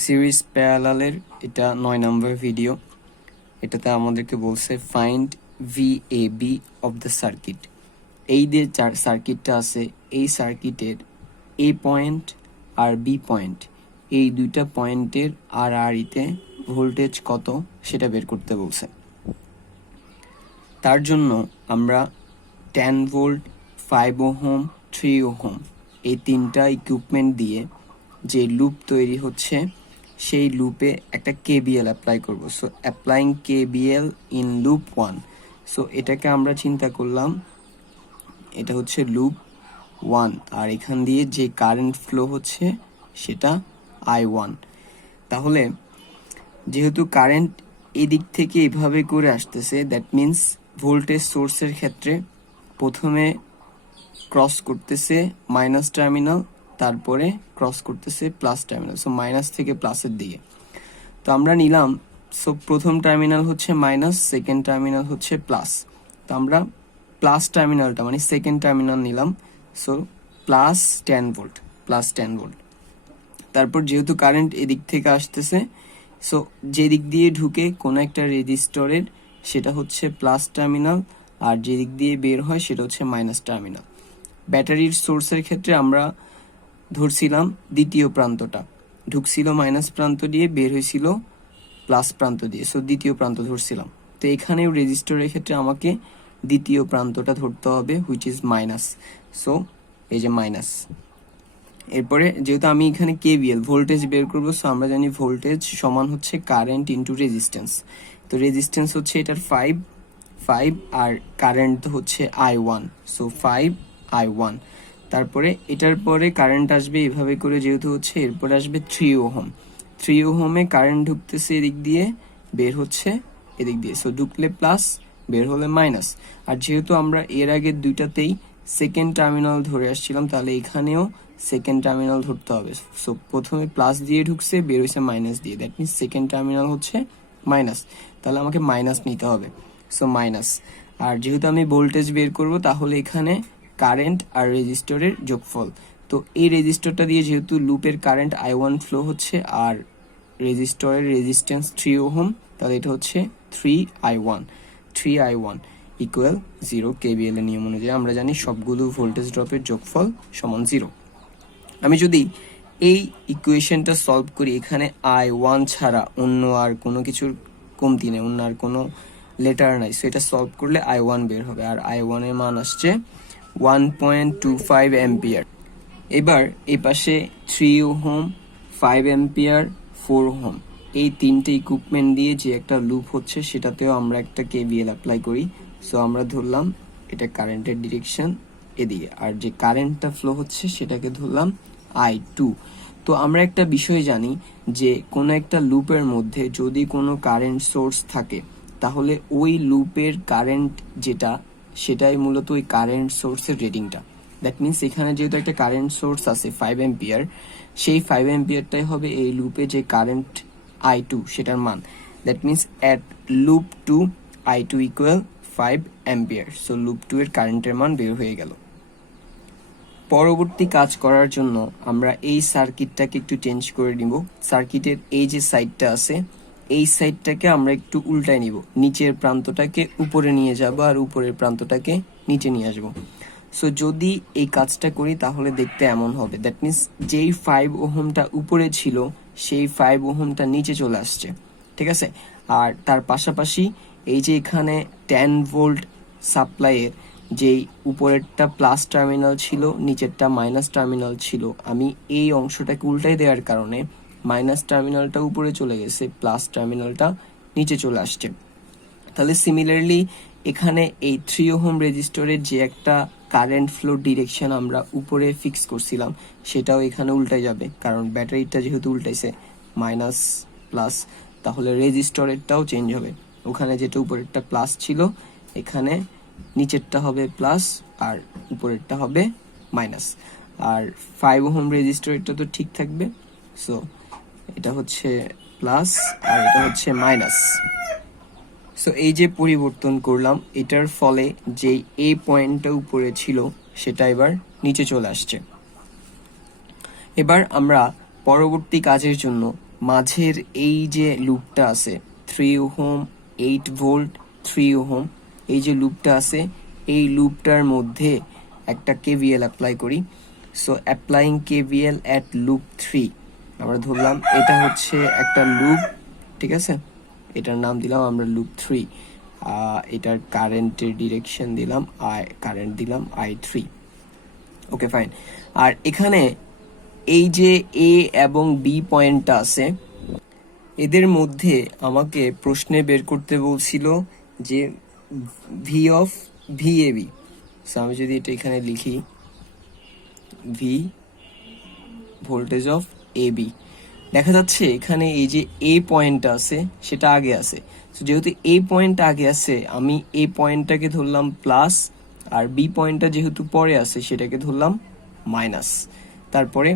Series প্যারালালের এটা 9 নম্বর video. এটাতে আমাদেরকে বলছে find VAB of the circuit. এই যে সার্কিটটা আছে, এই সার্কিটের A পয়েন্ট আর B পয়েন্ট, এই দুইটা পয়েন্টের RRE-তে ভোল্টেজ কত সেটা বের করতে বলছে। তার জন্য আমরা 10 ভোল্ট, 5 ওহম, 3 ওহম এই তিনটা ইকুইপমেন্ট দিয়ে যে লুপ তৈরি হচ্ছে সেই লুপে একটা KVL অ্যাপ্লাই করব। So applying KVL in loop 1। So এটাকে আমরা চিন্তা করলাম এটা হচ্ছে লুপ 1, আর এখান দিয়ে যে কারেন্ট ফ্লো হচ্ছে সেটা I1। তাহলে যেহেতু কারেন্ট এদিক থেকে এভাবে করে আসতেছে, দ্যাট মিন্স ভোল্টেজ সোর্সের ক্ষেত্রে প্রথমে ক্রস করতেছে মাইনাস টার্মিনাল, তারপরে ক্রস করতেছে প্লাস টার্মিনাল, সো মাইনাস থেকে প্লাসের দিকে। তো আমরা নিলাম, সো প্রথম টার্মিনাল হচ্ছে মাইনাস, সেকেন্ড টার্মিনাল হচ্ছে প্লাস। তো আমরা প্লাস টার্মিনালটা মানে সেকেন্ড টার্মিনাল নিলাম, so plus 10 volt, plus 10 volt. তারপর যেহেতু কারেন্ট এদিক থেকে আসতেছে, সো যে দিক দিয়ে ঢুকে কোনো একটা রেজিস্টরের সেটা হচ্ছে প্লাস টার্মিনাল, আর যে দিক দিয়ে বের হয় সেটা হচ্ছে মাইনাস টার্মিনাল। ব্যাটারির সোর্সের ক্ষেত্রে আমরা ধরছিলাম দ্বিতীয় প্রান্তটা, ঢুকছিল মাইনাস প্রান্ত দিয়ে, বের হয়েছিল প্লাস প্রান্ত দিয়ে, সো দ্বিতীয় প্রান্ত ধরছিলাম। তো এখানেও রেজিস্টরের ক্ষেত্রে আমাকে দ্বিতীয় প্রান্তটা ধরতে হবে, হুইচ ইজ মাইনাস। সো এই যে মাইনাস। এরপরে যেহেতু আমি এখানে KVL ভোল্টেজ বের করবো, সো আমরা জানি ভোল্টেজ সমান হচ্ছে কারেন্ট ইন্টু রেজিস্ট্যান্স। তো রেজিস্ট্যান্স হচ্ছে এটার 5 আর কারেন্ট হচ্ছে I1, সো 5I1। তারপরে এটার পরে কারেন্ট আসবে এভাবে করে, যেহেতু হচ্ছে এরপরে আসবে 3 ওহম। 3 ওহমে কারেন্ট ঢুকতেছে এদিক দিয়ে, বের হচ্ছে এদিক দিয়ে, সো ঢুকলে প্লাস, বের হলে মাইনাস। আর যেহেতু আমরা এর আগে দুইটাতেই সেকেন্ড টার্মিনাল ধরে আসছিলাম, তাহলে এখানেও সেকেন্ড টার্মিনাল ধরতে হবে। সো প্রথমে প্লাস দিয়ে ঢুকছে, বের হয়েছে মাইনাস দিয়ে, দ্যাট মিনস সেকেন্ড টার্মিনাল হচ্ছে মাইনাস, তাহলে আমাকে মাইনাস নিতে হবে, সো মাইনাস। আর যেহেতু আমি ভোল্টেজ বের করব, তাহলে এখানে কারেন্ট আর রেজিস্টরের যোগফল। তো এই রেজিস্টরটা দিয়ে যেহেতু লুপের কারেন্ট I1 ফ্লো হচ্ছে আর রেজিস্টরের রেজিস্ট্যান্স 3 ওহম, তাহলে এটা হচ্ছে 3I1 ইকুয়াল 0। KVL এর নিয়ম অনুযায়ী আমরা জানি সবগুলো ভোল্টেজ ড্রপের যোগফল সমান 0। আমি যদি এই ইকুয়েশনটা সলভ করি, এখানে I1 ছাড়া অন্য আর কোনো কিছুর কমতি নেই, অন্য আর কোনো লেটার নাই, সো এটা সলভ করলে I1 বের হবে, আর I1 এর মান আসছে 1.25 অ্যাম্পিয়ার। এবার এই পাশে 3 ওহম, 5 অ্যাম্পিয়ার, 4 ওহম এই তিনটে ইকুইপমেন্ট দিয়ে যে একটা লুপ হচ্ছে সেটাতেও আমরা একটা KVL অ্যাপ্লাই করি। সো আমরা ধরলাম এটা কারেন্টের ডিরেকশন এদিকে, আর যে কারেন্টটা ফ্লো হচ্ছে সেটাকে ধরলাম I2। তো আমরা একটা বিষয় জানি যে কোনো একটা লুপের মধ্যে যদি কোনো কারেন্ট সোর্স থাকে, তাহলে ওই লুপের কারেন্ট যেটা, সেটাই মূলত ওই কারেন্ট সোর্সের রেটিংটা। দ্যাট মিনস এখানে যেহেতু একটা কারেন্ট সোর্স আছে 5 অ্যাম্পিয়ার, সেই 5 অ্যাম্পিয়ারটাই হবে এই লুপে যে কারেন্ট I2 সেটার মান। That means at loop 2 I2 equal 5 ampere. So loop 2 এর কারেন্টের মান বের হয়ে গেল। পরবর্তী কাজ করার জন্য আমরা এই সার্কিটটাকে একটু চেঞ্জ করে নিব। সার্কিটের এই যে সাইডটা আছে, এই সাইডটাকে আমরা একটু উল্টায় নিব, নিচের প্রান্তটাকে উপরে নিয়ে যাব আর উপরের প্রান্তটাকে নিচে নিয়ে আসবো। সো যদি এই কাজটা করি তাহলে দেখতে এমন হবে, দ্যাট মিনস যেই 5 ওহমটা উপরে ছিল সেই 5 ওহমটা নিচে চলে আসছে, ঠিক আছে। আর তার পাশাপাশি এই যে এখানে 10 ভোল্ট সাপ্লাইয়ের যেই উপরেরটা প্লাস টার্মিনাল ছিল, নিচেরটা মাইনাস টার্মিনাল ছিল, আমি এই অংশটাকে উল্টাই দেওয়ার কারণে মাইনাস টার্মিনালটা উপরে চলে গেছে, প্লাস টার্মিনালটা নিচে চলে আসছে। তাহলে সিমিলারলি এখানে এই 3 ওহম রেজিস্টরের যে একটা কারেন্ট ফ্লো ডিরেকশন আমরা উপরে ফিক্স করছিলাম, সেটাও এখানে উল্টাই যাবে, কারণ ব্যাটারিটা যেহেতু উল্টাইছে মাইনাস প্লাস, তাহলে রেজিস্টরেরটাও চেঞ্জ হবে। ওখানে যেটা উপরেরটা প্লাস ছিল, এখানে নিচেরটা হবে প্লাস আর উপরেরটা হবে মাইনাস। আর 5 ওহম রেজিস্টরেরটা তো ঠিক থাকবে, সো এটা হচ্ছে প্লাস আর এটা হচ্ছে মাইনাস। সো এই যে পরিবর্তন করলাম, এটার ফলে যে A পয়েন্টটা উপরে ছিল সেটা এবার নিচে চলে আসছে। এবার আমরা পরবর্তী কাজের জন্য মাঝের এই যে লুপটা আছে 3 ওহম 8 ভোল্ট 3 ওহম, এই যে লুপটা আছে এই লুপটার মধ্যে একটা কেভিএল অ্যাপ্লাই করি। So applying KVL at loop 3, আমরা ধরলাম এটা হচ্ছে একটা লুপ, ঠিক আছে, এটার নাম দিলাম আমরা লুপ 3। এটার কারেন্টের ডিরেকশন দিলাম কারেন্ট দিলাম I3। Okay fine. আর এখানে এই যে এ এবং বি পয়েন্টটা আছে, এদের মধ্যে আমাকে প্রশ্নে বের করতে বলছিল যে ভি অফ ভিএবি। আমি যদি এটা এখানে লিখি ভি ভোল্টেজ অফ এবি, দেখা যাচ্ছে এখানে এই যে এ পয়েন্টটা আছে সেটা আগে আছে। যেহেতু এ পয়েন্টটা আগে আছে, আমি এ পয়েন্টটাকে ধরলাম প্লাস, আর বি পয়েন্টটা যেহেতু পরে আছে সেটাকে ধরলাম মাইনাস। তারপরে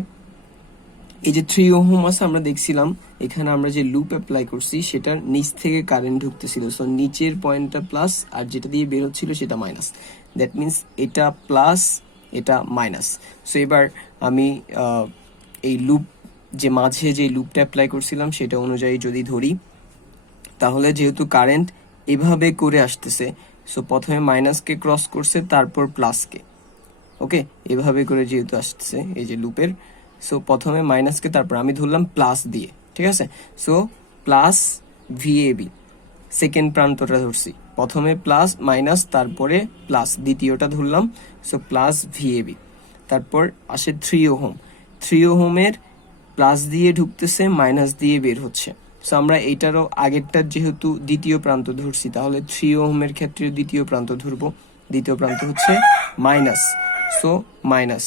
এই যে 3 ওহম আছে, আমরা দেখছিলাম এখানে আমরা যে লুপ অ্যাপ্লাই করছি সেটার নিচ থেকে কারেন্ট ঢুকতেছিল, সো নিচের পয়েন্টটা প্লাস আর যেটা দিয়ে বের হচ্ছিল সেটা মাইনাস। দ্যাট মিনস এটা প্লাস এটা মাইনাস। সো এবার আমি এই লুপ যে মাঝে যে লুপটা অ্যাপ্লাই করছিলাম সেটা অনুযায়ী যদি ধরি, তাহলে যেহেতু কারেন্ট এভাবে করে আসতেছে, সো প্রথমে মাইনাসকে ক্রস করছে তারপর প্লাসকে, ওকে, এভাবে করে যেহেতু আসতেছে এই যে লুপের, সো প্রথমে মাইনাসকে তারপর আমি ধরলাম প্লাস দিয়ে, ঠিক আছে। সো প্লাস ভিএবি, সেকেন্ড প্রান্তটা ধরছি, প্রথমে প্লাস মাইনাস তারপরে প্লাস, দ্বিতীয়টা ধরলাম, সো প্লাস ভিএবি। তারপর আসে 3 ওহম, 3 ওহমের প্লাস দিয়ে ঢুকতেছে মাইনাস দিয়ে বের হচ্ছে। সো আমরা এইটারও আগেরটার যেহেতু দ্বিতীয় প্রান্ত ধরছি, তাহলে 3 ওহমের ক্ষেত্রে দ্বিতীয় প্রান্ত ধরবো, দ্বিতীয় প্রান্ত হচ্ছে মাইনাস, সো মাইনাস।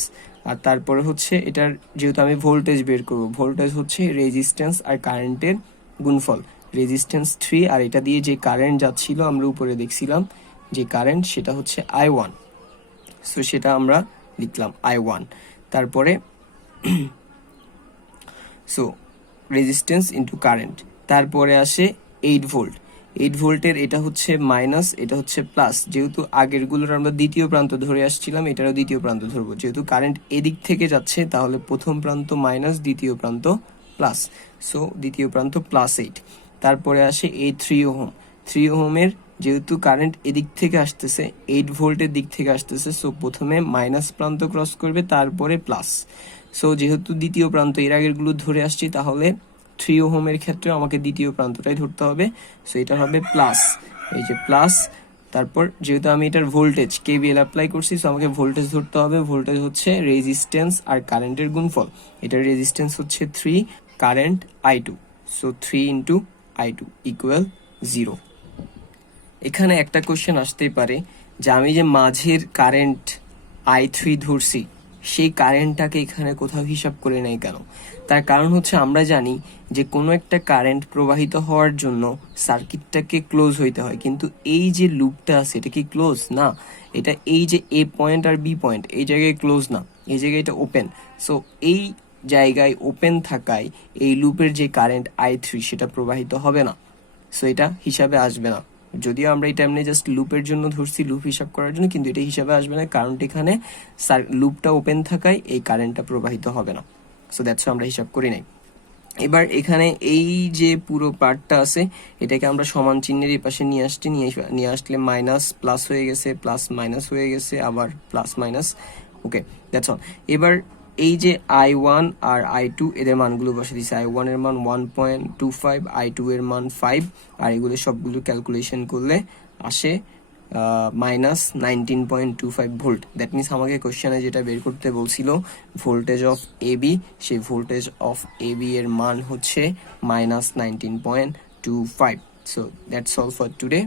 আর তারপরে হচ্ছে এটার যেহেতু আমি ভোল্টেজ বের করব, ভোল্টেজ হচ্ছে রেজিস্ট্যান্স আর কারেন্টের গুণফল, রেজিস্ট্যান্স 3 আর এটা দিয়ে যে কারেন্ট যাচ্ছিল আমরা উপরে দেখছিলাম যে কারেন্ট সেটা হচ্ছে I1, সো সেটা আমরা লিখলাম I1। তারপরে সো রেজিস্ট্যান্স ইন্টু কারেন্ট, তারপরে আসে 8 ভোল্ট, 8 ভোল্টের এটা হচ্ছে মাইনাস, এটা হচ্ছে প্লাস। যেহেতু আগেরগুলোর আমরা দ্বিতীয় প্রান্ত ধরে আসছিলাম, এটারও দ্বিতীয় প্রান্ত ধরবো, যেহেতু কারেন্ট এদিক থেকে যাচ্ছে তাহলে প্রথম প্রান্ত মাইনাস, দ্বিতীয় প্রান্ত প্লাস, সো দ্বিতীয় প্রান্ত প্লাস 8। তারপরে আসে এই 3 ওহম, 3 ওহমের যেহেতু কারেন্ট এদিক থেকে আসতেছে 8 ভোল্টের দিক থেকে আসতেছে, সো প্রথমে মাইনাস প্রান্ত ক্রস করবে তারপরে প্লাস। সো যেহেতু দ্বিতীয় প্রান্ত এর আগেরগুলো ধরে আসছি, তাহলে 3 ওহমের ক্ষেত্রে আমাকে দ্বিতীয় প্রান্তটাই ধরতে হবে, সো এটা হবে প্লাস, এই যে প্লাস। তারপর যেহেতু আমি এটার ভোল্টেজ কেভিএল অ্যাপ্লাই করছি, সো আমাকে ভোল্টেজ ধরতে হবে, ভোল্টেজ হচ্ছে রেজিস্ট্যান্স আর কারেন্টের গুণফল, এটার রেজিস্ট্যান্স হচ্ছে 3, current I2, so 3 into I2 equal 0। এখানে একটা কোশ্চেন আসতেই পারে যে আমি যে মাঝের কারেন্ট I3 ধরছি সেই কারেন্টটাকে এখানে কোথাও হিসাব করে নেই কেন? তার কারণ হচ্ছে আমরা জানি যে কোনো একটা কারেন্ট প্রবাহিত হওয়ার জন্য সার্কিটটাকে ক্লোজ হইতে হয়, কিন্তু এই যে লুপটা আছে এটা কি ক্লোজ না, এটা এই যে এ পয়েন্ট আর বি পয়েন্ট এই জায়গায় ক্লোজ না, এই জায়গায় এটা ওপেন। সো এই জায়গায় ওপেন থাকায় এই লুপের যে কারেন্ট I3 সেটা প্রবাহিত হবে না, সো এটা হিসাবে আসবে না। যদিও আমরা এটা এমনি জাস্ট লুপের জন্য ধরছি, লুপ হিসাব করার জন্য, কিন্তু এটা হিসাবে আসবে না কারণ এখানে লুপটা ওপেন থাকায় এই কারেন্টটা প্রবাহিত হবে না, সো দ্যাটস আমরা হিসাব করি নাই। এবার এখানে এই যে পুরো পার্টটা আছে এটাকে আমরা সমান চিহ্নের এই পাশে নিয়ে আসলে মাইনাস প্লাস হয়ে গেছে, প্লাস মাইনাস হয়ে গেছে, আবার plus minus, okay that's all. এবার এই যে I1 আর I2 এদের মানগুলো বসে দিয়েছে, I1 এর মান 1.25, I2 এর মান 5, আর এগুলো সবগুলো ক্যালকুলেশন করলে আসে মাইনাস 19.25 ভোল্ট। দ্যাট মিনস আমাকে কোশ্চেনে যেটা বের করতে বলছিল ভোল্টেজ অফ এবি, সেই ভোল্টেজ অফ এবি এর মান হচ্ছে minus 19.25। So that's all for today.